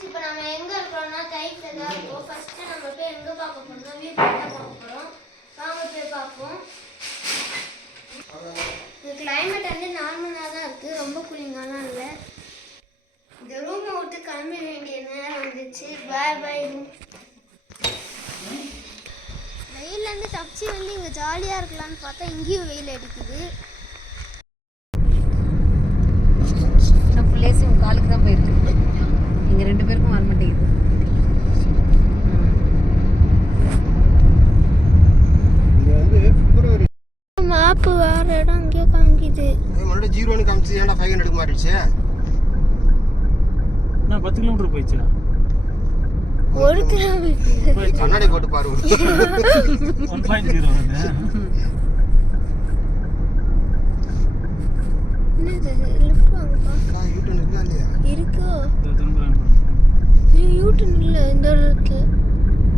Friends இப்போ நம்ம எங்கே இருக்கிறோம்னா டைட்டில் தான் இருக்கும். ஃபஸ்ட்டு நம்ம போய் எங்கே பார்க்க போகிறோம்னா வியூ பாயிண்ட் தான் பார்க்க போகிறோம். வாங்க போய் பார்ப்போம். இந்த கிளைமேட் வந்து நார்மலாக தான் இருக்குது, ரொம்ப கூலிங்காலாம் இல்லை. இந்த ரூமை விட்டு கிளம்ப வேண்டிய நேரம் வந்துச்சு. பாய் பாய் ரூம். வெயிலேருந்து தப்பிச்சு வந்து இங்கே ஜாலியாக இருக்கலான்னு பார்த்தா இங்கேயும் வெயில் அடிக்குது. ஃபுல்லேசி உங்கள் காலுக்கு தான் போயிருக்கு. இங்கே 2 பேருக்கும் வர மாட்டேங்குது. மேப்பு வேற இடம் அங்கேயே காமிக்குது. மறுபடியும் 0ன்னு காமிச்சு ஏன்டா 500 மாறிடுச்சு? நான் 10 கிலோமீட்டர் போயிடுச்சா? 1 கிலோமீட்டர். கண்ணாடி போட்டு பாரு. 1.0 என்னது லிஃப்ட் வாங்கப்பா. யூட்டன் இருக்கா இல்லையா? இருக்கோ? திரும்புறேன். யூட்டன் இல்லை இந்த இடத்துக்கு.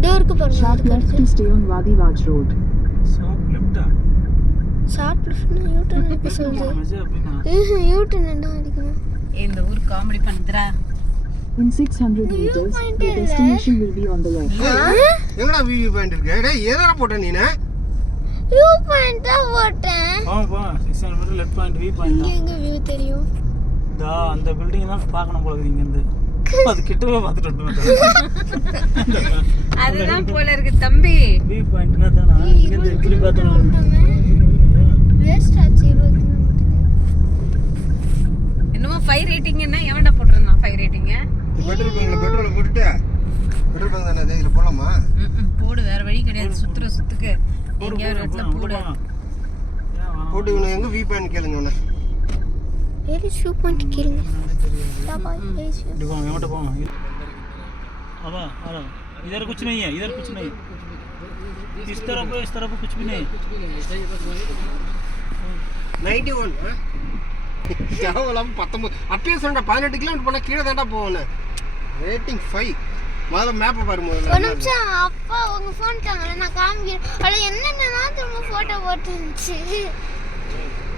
டோருக்கு பாருங்க. Sharp left to stay on Wadi Raj Road. Sharp லெஃப்ட்டா? ஷார்ப் லெஃப்ட்னா யூட்டன் இருக்க சொல்லுது. அப்படின்னா யூட்டன் என்ன அடிக்கணும்? இந்த ஊர் காமெடி பண்ணுறா. In 600 meters, the destination will be on the left. எங்கடா வியூ பாயிண்ட் இருக்கு? டேய் ஏதா போட்ட நீனே? வியூ பாயிண்ட் தான் போட்டேன். ஆமாப்பா 600 metre left point view point இங்க எங்க வியூ தெரியும்? டா அந்த பில்டிங் தான் பார்க்கணும் போல இருக்கு இங்க இருந்து. அது கிட்டவே பார்த்துட்டு வந்துட்டோம். அதுதான் போல இருக்கு தம்பி. வியூ பாயிண்ட்னா தானா இங்க இருந்து இப்படி பார்த்தோம். வேஸ்ட் ஆச்சு 20 என்னமோ 5 ரேட்டிங்னா எவன்டா போட்டுருந்தான் 5 ரேட்டிங்? பெட்ரோல் பங்க்ல பெட்ரோலை போட்டுட்டு பெட்ரோல் பங்க் தானே இதுல போலாமா? போடு, வேற வழி கிடையாது. சுத்துக்கு எங்கேயாவது ஒரு இடத்துல போடு. போட்டு இவனை எங்க வியூ பாயிண்ட் கேளுங்க இவனை. ஏறி ஷூ பாயிண்ட் கேளுங்க. பாபா ஏறி ஷூ. देखो मैं मत बोल अब आ रहा इधर कुछ नहीं है, इधर कुछ नहीं, इस तरफ कुछ भी नहीं. 91 கேவலம் 19 அப்பயே சொன்னா 18 கிலோமீட்டர் போனா கீழே தாண்டா போகணும். ரேட்டிங் 5. முதல்ல மேப்பை பாரு முதல்ல. ஒரு நிமிஷம் அப்பா உங்க ஃபோன் தாங்கல நான் காமிக்கிறேன். அட என்னென்னனா திரும்ப போட்டோ போட்டுச்சு.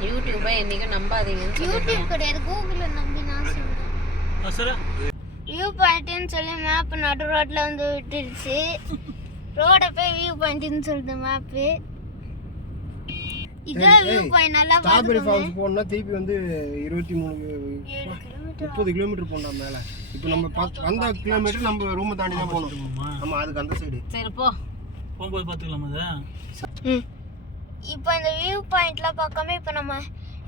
யூடியூபை என்னைக்கும் நம்பாதீங்க. யூடியூப் கிடையாது, கூகுள்ல நம்பி நான் சொல்றேன். सर வியூ பாயிண்ட்னு சொல்லி மேப் நடு ரோட்ல வந்து விட்டுருச்சு. ரோட போய் வியூ பாயிண்ட்னு சொல்லுது மேப். இதான் வியூ பாயிண்ட். நல்லா ஸ்ட்ராபெரி பாருங்க. ஃபால்ஸ் போனா திருப்பி வந்து 23 30 கிலோமீட்டர் போனா மேல. இப்போ நம்ம அந்த கிலோமீட்டர் நம்ம ரூம் தாண்டி தான் போகணும். ஆமா அதுக்கு அந்த சைடு. சரி போ, போகும்போது பார்த்துக்கலாம் அது. இப்போ இந்த வியூ பாயிண்ட்லாம் பார்க்காம இப்போ நம்ம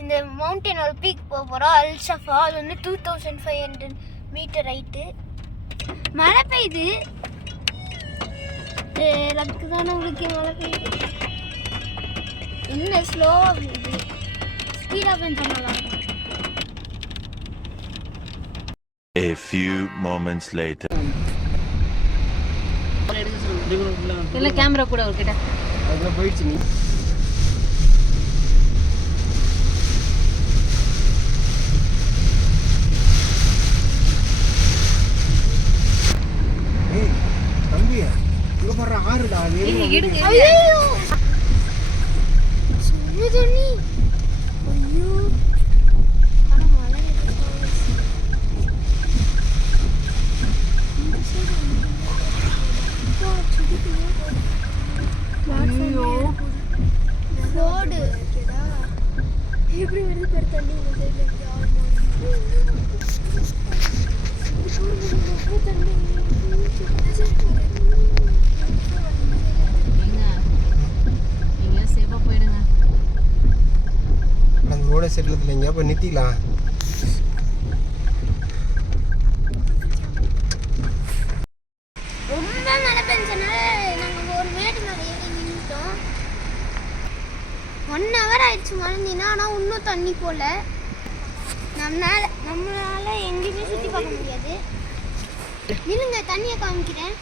இந்த மவுண்டன் ஒரு பீக் போக போகிறோம். அல்ஷஃபா. அது வந்து 2500 மீட்டர் ஹைட்டு. மழை பெய்யுது. ரக்கு தானே உங்களுக்கு மழை பெய்யுது. என்ன ஸ்லோவாக பெய்யுது, ஸ்பீடாக பெஞ்சா நல்லா இருக்கும். A few moments later. இல்ல கேமரா கூட அவர்கிட்ட. அதுல போயிடுச்சு நீ. ஏய் தம்பி இங்க பாரு ஆறுடா. ஐயோ சும்மா தண்ணி. ஐயோ அட மழை ரோடு எப்படி வருது பேர் தண்ணி நீங்க சேஃபா போயிடுங்க. அந்த ரோட செட்டில் எங்கேயா போய் நிறுத்திக்கலாம். ரொம்ப மழை பெஞ்சனால நாங்கள் ஒரு மேட்டு மேலே ஏறி நின்றுட்டோம். 1 hour ஆயிடுச்சு மழை நின்னா. ஆனால் இன்னும் தண்ணி போல. நம்மளால எங்கேயுமே சுற்றி பார்க்க முடியாது. நில்லுங்க தண்ணியை காமிக்கிறேன்.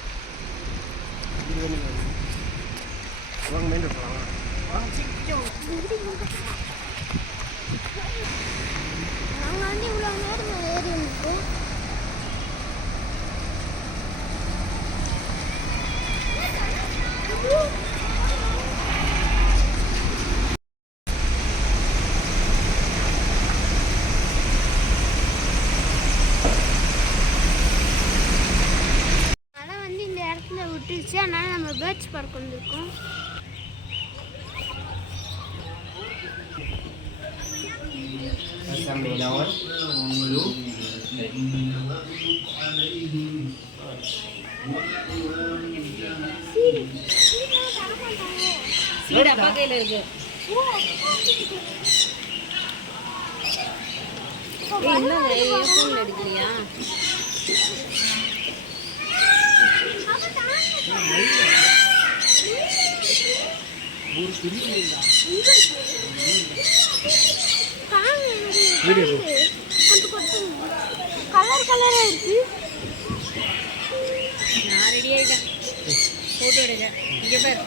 வாங்க மெயின் ரோட் போலாம். நாங்கள் வந்து இவ்வளோ நேரம் மேலே ஏறி வந்துட்டோம். வந்துருச்சு. அதனால நம்ம பேர்ட்ஸ் பார்க் வந்திருக்கோம். சீடு அப்பா கையில் இருக்கு. என்னங்க ஃபோனில் எடுக்கிறியா? கலர் கலரா இருக்கு. நான் ரெடி ஆகிட்டேன். ஃபோட்டோ எடுங்க. இங்கே பேர்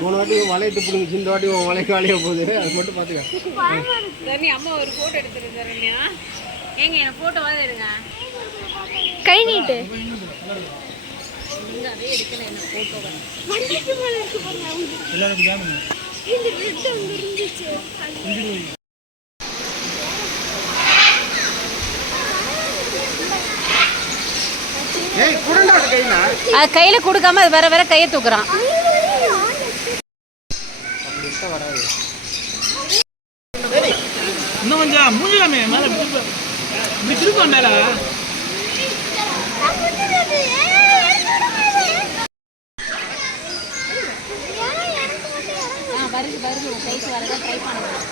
போன வாட்டி வளையத்து பிடிங்க, இந்த வாட்டி உன் வளைக்கு வளைய போகுது, அது மட்டும் பார்த்துக்க. ரம்யா அம்மா ஒரு ஃபோட்டோ எடுத்துருந்தேன். ரம்யா ஏங்க என்ன ஃபோட்டோவாவது எடுங்க. கை நீட்டு. நீங்கள் அதே எடுக்கல என்ன ஃபோட்டோவை. எல்லாரும் ஜாமீன் இந்த ரெட் அங்க இருந்துச்சு. ஏய் குடண்டா கையில அது கையில் கொடுக்காம அது வேற வேற கையை தூக்குறான். அப்படி இருந்தா வராது. இன்னும் கொஞ்சம் மூஞ்சிலாமே மேலே இப்படி திருப்பா மேலே. வருது வருது கைக்கு வரதான் ட்ரை பண்ணுறேன்.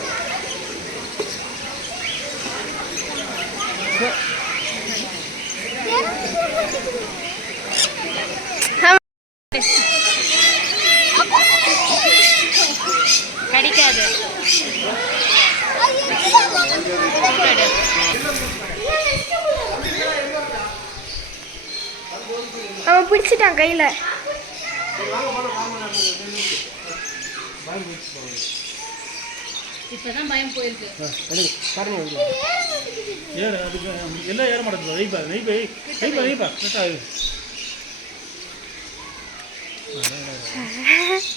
கடிக்காது. அவன் பிடிச்சிட்டான் கையில. இப்பதான் பயம் போயிருக்கு. ஏற அதுக்கு எல்லாம் ஏற மாட்டேங்குது. வெய்ப்பா வெய்ப்பா வெய்ப்பா வெய்ப்பா கரெக்டாக.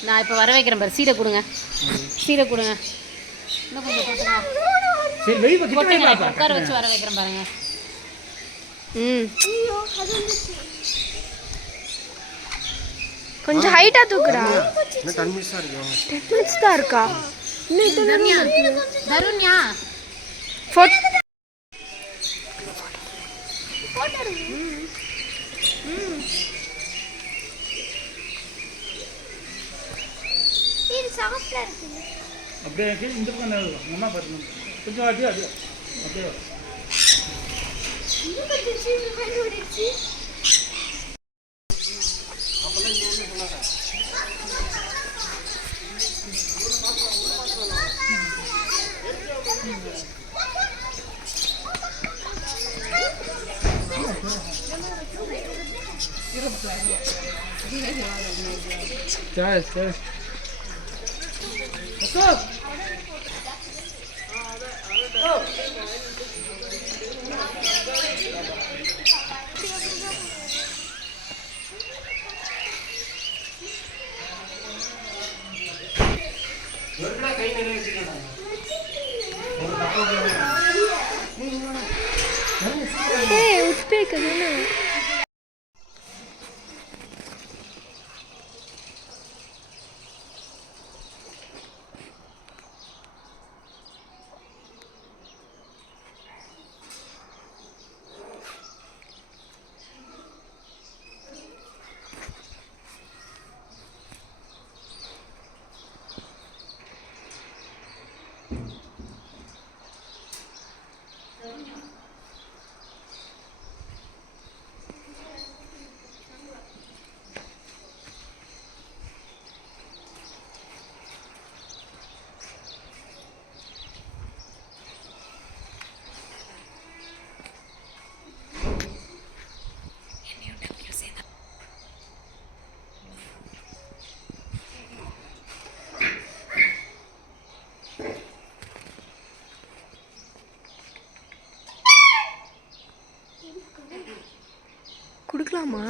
நான் இப்போ வர வைக்கிறேன் பாரு. சீடை கொடுங்க, சீடை கொடுங்க. இன்னும் கொஞ்சம் போட்டுங்க. சரி வெய்ப்பா கிட்ட போட்டுங்களா? உட்கார வச்சு வர வைக்கிறேன் பாருங்க. கொஞ்சம் ஹைட்டா தூக்குடா. என்ன கன்வின்ஸா இருக்கு. 10 minutes தான் இருக்கா? தருண்யா தருண்யா அப்படியே இந்த பக்கம் அம்மா பார்த்து கொஞ்சம் அப்படியே அப்படியே அப்படியே Guys. What's up? Hey, uspeka dana. குடுக்கலாமா?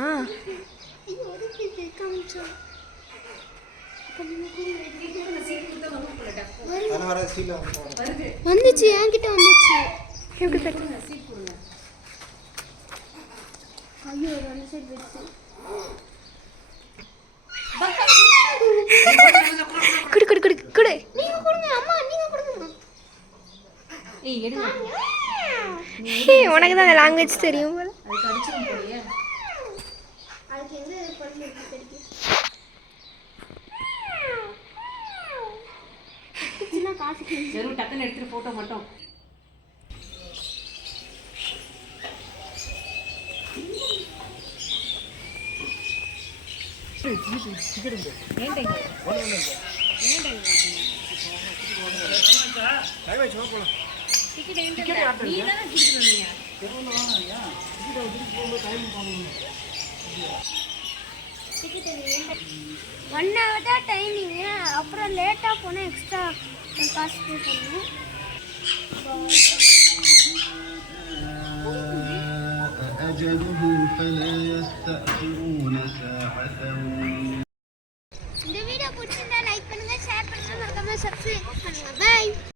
வந்துச்சு, என்கிட்ட வந்துச்சு. எப்படி ஐயோ அந்த சைடு போயிடுச்சு. குடு குடு குடு குடு. நீங்க கொடுங்க அம்மா, நீங்க கொடுங்க. ஏய் எடுங்க. உனக்கு தான் அந்த லாங்குவேஜ் தெரியும் போல. அதுக்கு அடிச்சிரும் போறியே. அதுக்கு எங்க பண்ணி கிடைக்கும்? சின்ன காசு வெறும் டக்குன்னு எடுத்துட்டு போட்டோ மட்டும். ஒன் ஹவர் தான் டைமிங்கு. அப்புறம் லேட்டாக போனால் எக்ஸ்ட்ரா காசு பே பண்ணணும். இந்த வீடியோ பிடிச்சிருந்தா லைக் பண்ணுங்க, ஷேர் பண்ணுங்க, மறக்காம சப்ஸ்கிரைப் பண்ணுங்க. பை.